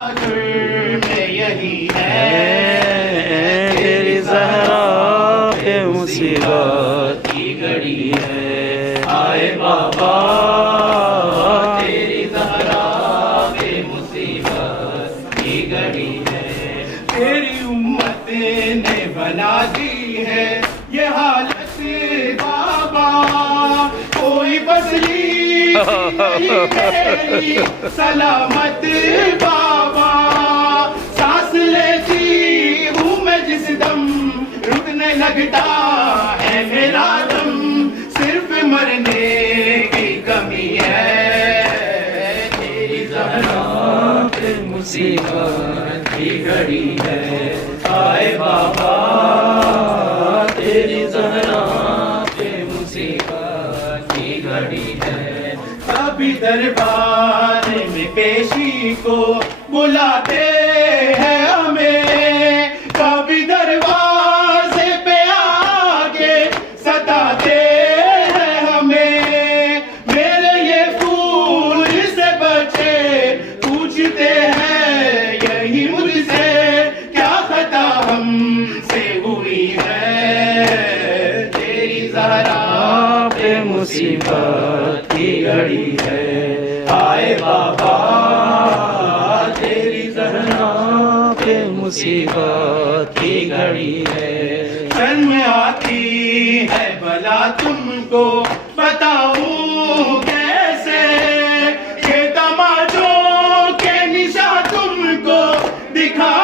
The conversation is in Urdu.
میں یہی ہے تیری زہرا پہ مصیبت کی گھڑی ہے، آئے بابا تیری زہرا پہ مصیبت کی گھڑی ہے، تیری امت نے بنا دی ہے یہ حالت بابا، کوئی بسلی میری سلامت بابا، سانس لیتی ہوں میں جس دم رکنے لگتا ہے میرا دم، صرف مرنے کی کمی ہے، تیری زہرا پہ مصیبت کی گھڑی ہے، آئے بابا تیری زہرا پہ مصیبت کی گھڑی ہے، کبھی دربار میں پیشی کو بلاتے ہیں ہمیں، کبھی دروازے پہ آگے ستاتے ہیں ہمیں، میرے یہ پھول سے بچے پوچھتے ہیں یہی مجھ سے کیا خطا ہم سے ہوئی ہے، تیری زہرا پہ مصیبت کی گھڑی ہے، آئے بابا تیری زہرا پہ مصیبت کی گھڑی ہے، چل میں آتی ہے بلا تم کو بتاؤں کیسے، کہ تماچوں کے نشاں تم کو دکھا